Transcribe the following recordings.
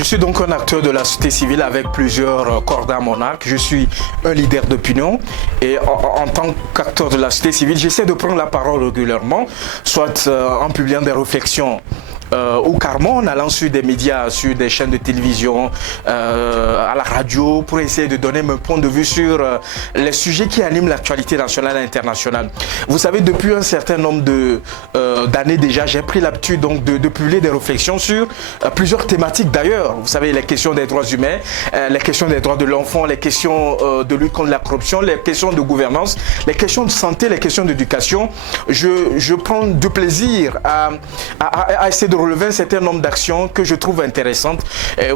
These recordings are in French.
Je suis donc un acteur de la société civile avec plusieurs cordes à mon arc. Je suis un leader d'opinion et en tant qu'acteur de la société civile, j'essaie de prendre la parole régulièrement, soit en publiant des réflexions ou carrément en allant sur des médias, sur des chaînes de télévision, à la radio, pour essayer de donner mon point de vue sur les sujets qui animent l'actualité nationale et internationale. Vous savez, depuis un certain nombre d'années déjà, j'ai pris l'habitude donc de publier des réflexions sur plusieurs thématiques d'ailleurs. Vous savez, les questions des droits humains, les questions des droits de l'enfant, les questions de lutte contre la corruption, les questions de gouvernance, les questions de santé, les questions d'éducation. Je prends du plaisir à essayer de relever un certain nombre d'actions que je trouve intéressantes.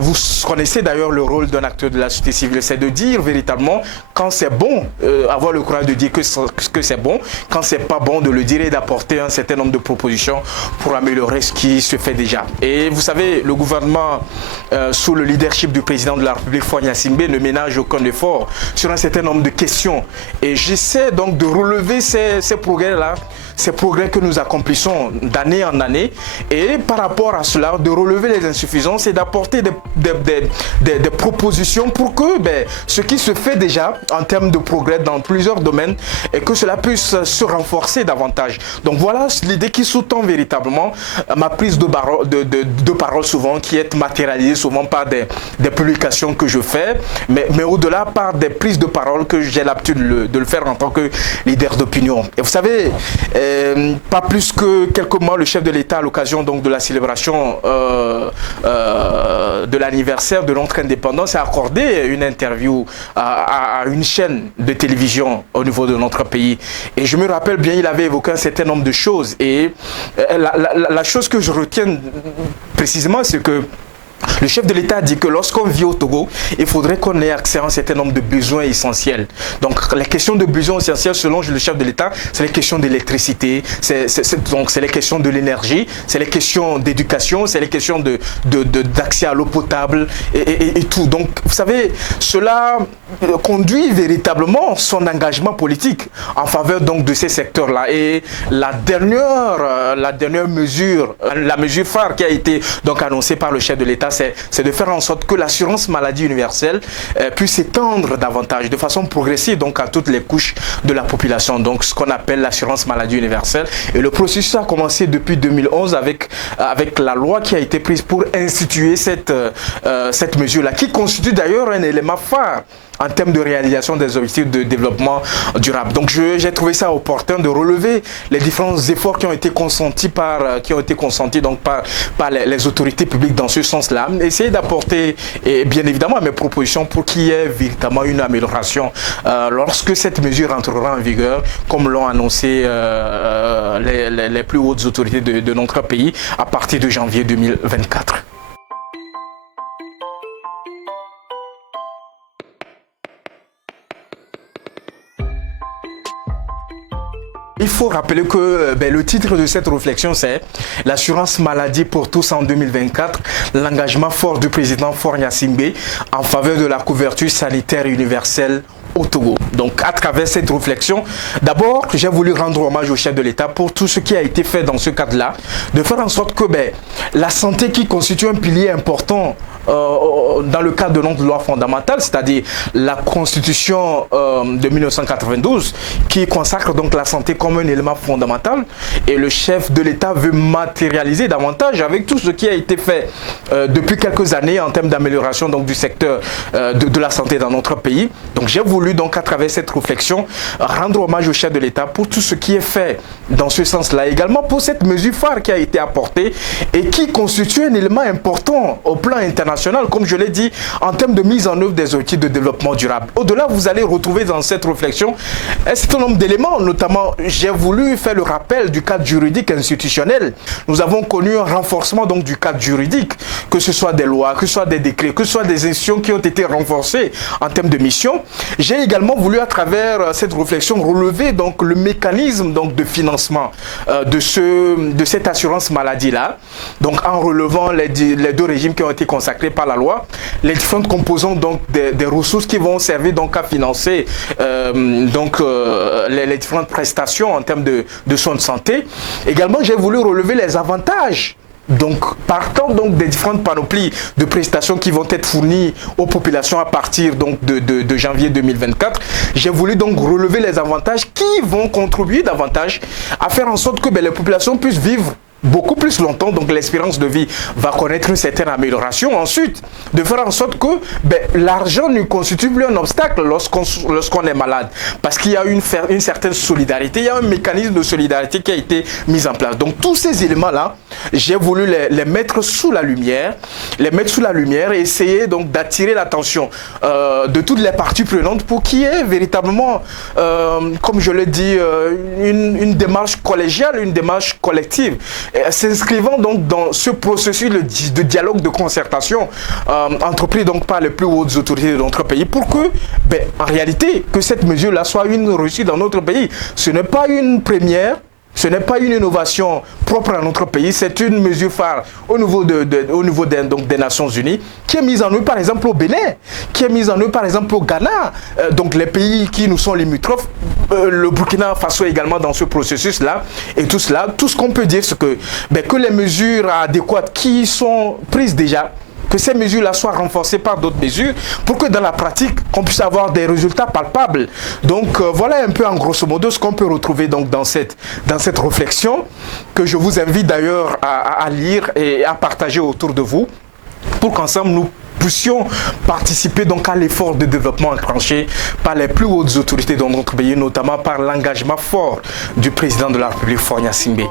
Vous connaissez d'ailleurs le rôle d'un acteur de la société civile, c'est de dire véritablement quand c'est bon, avoir le courage de dire que c'est bon, quand c'est pas bon de le dire et d'apporter un certain nombre de propositions pour améliorer ce qui se fait déjà. Et vous savez, le gouvernement sous le leadership du président de la République, Faure Gnassingbé, ne ménage aucun effort sur un certain nombre de questions. Et j'essaie donc de relever ces progrès-là, ces progrès que nous accomplissons d'année en année, et par rapport à cela, de relever les insuffisances et d'apporter des propositions pour que ce qui se fait déjà en termes de progrès dans plusieurs domaines, et que cela puisse se renforcer davantage. Donc voilà l'idée qui sous-tend véritablement ma prise de parole souvent, qui est matérialisée souvent par des publications que je fais, mais au-delà par des prises de parole que j'ai l'habitude de le faire en tant que leader d'opinion. Et vous savez, pas plus que quelques mois, le chef de l'État, à l'occasion donc de la célébration de l'anniversaire de notre indépendance, a accordé une interview à une chaîne de télévision au niveau de notre pays. Et je me rappelle bien, il avait évoqué un certain nombre de choses. Et la chose que je retiens précisément, c'est que le chef de l'État a dit que lorsqu'on vit au Togo, il faudrait qu'on ait accès à un certain nombre de besoins essentiels. Donc les questions de besoins essentiels, selon le chef de l'État, c'est les questions d'électricité, c'est les questions de l'énergie, c'est les questions d'éducation, c'est les questions d'accès à l'eau potable et tout. Donc vous savez, cela conduit véritablement son engagement politique en faveur donc de ces secteurs-là. Et la dernière mesure, la mesure phare qui a été donc annoncée par le chef de l'État, c'est de faire en sorte que l'assurance maladie universelle puisse s'étendre davantage, de façon progressive, donc à toutes les couches de la population. Donc ce qu'on appelle l'assurance maladie universelle. Et le processus a commencé depuis 2011 avec la loi qui a été prise pour instituer cette mesure-là, qui constitue d'ailleurs un élément phare en termes de réalisation des objectifs de développement durable. Donc j'ai trouvé ça opportun de relever les différents efforts qui ont été consentis par les autorités publiques dans ce sens-là. Essayer d'apporter bien évidemment mes propositions pour qu'il y ait véritablement une amélioration lorsque cette mesure entrera en vigueur, comme l'ont annoncé les plus hautes autorités de notre pays à partir de janvier 2024. Il faut rappeler que le titre de cette réflexion, c'est « L'assurance maladie pour tous en 2024, l'engagement fort du président Faure Gnassingbé en faveur de la couverture sanitaire universelle au Togo ». Donc à travers cette réflexion, d'abord j'ai voulu rendre hommage au chef de l'État pour tout ce qui a été fait dans ce cadre-là, de faire en sorte que la santé, qui constitue un pilier important dans le cadre de notre loi fondamentale, c'est-à-dire la Constitution de 1992, qui consacre donc la santé comme un élément fondamental, et le chef de l'État veut matérialiser davantage avec tout ce qui a été fait depuis quelques années en termes d'amélioration donc du secteur de la santé dans notre pays. Donc j'ai voulu donc à travers cette réflexion rendre hommage au chef de l'État pour tout ce qui est fait dans ce sens-là, également pour cette mesure phare qui a été apportée et qui constitue un élément important au plan international, comme je l'ai dit, en termes de mise en œuvre des objectifs de développement durable. Au-delà, vous allez retrouver dans cette réflexion un certain nombre d'éléments, notamment j'ai voulu faire le rappel du cadre juridique institutionnel. Nous avons connu un renforcement donc du cadre juridique, que ce soit des lois, que ce soit des décrets, que ce soit des institutions qui ont été renforcées en termes de mission. J'ai également voulu à travers cette réflexion relever donc le mécanisme donc de financement de cette assurance maladie-là, donc en relevant les deux régimes qui ont été consacrés par la loi, les différentes composantes donc des ressources qui vont servir donc à financer les différentes prestations en termes de soins de santé. Également, j'ai voulu relever les avantages Donc, partant donc des différentes panoplies de prestations qui vont être fournies aux populations à partir donc de janvier 2024, j'ai voulu donc relever les avantages qui vont contribuer davantage à faire en sorte que les populations puissent vivre beaucoup plus longtemps, donc l'espérance de vie va connaître une certaine amélioration. Ensuite, de faire en sorte que l'argent ne constitue plus un obstacle lorsqu'on est malade, parce qu'il y a une certaine solidarité, il y a un mécanisme de solidarité qui a été mis en place. Donc tous ces éléments-là, j'ai voulu les mettre sous la lumière, et essayer donc d'attirer l'attention de toutes les parties prenantes pour qu'il y ait véritablement, comme je l'ai dit, une démarche collégiale, une démarche collective, s'inscrivant donc dans ce processus de dialogue, de concertation entrepris donc par les plus hautes autorités de notre pays pour que, en réalité, que cette mesure-là soit une réussite dans notre pays. Ce n'est pas une première, ce n'est pas une innovation propre à notre pays, c'est une mesure phare au niveau des Nations Unies qui est mise en œuvre par exemple au Bénin, qui est mise en œuvre par exemple au Ghana, donc les pays qui nous sont limitrophes, le Burkina Faso également dans ce processus-là. Et tout cela, tout ce qu'on peut dire, c'est que les mesures adéquates qui sont prises déjà, que ces mesures-là soient renforcées par d'autres mesures pour que dans la pratique, on puisse avoir des résultats palpables. Donc voilà un peu en grosso modo ce qu'on peut retrouver donc dans cette réflexion que je vous invite d'ailleurs à lire et à partager autour de vous pour qu'ensemble nous puissions participer donc à l'effort de développement enclenché par les plus hautes autorités de notre pays, notamment par l'engagement fort du président de la République, Faure Gnassingbé.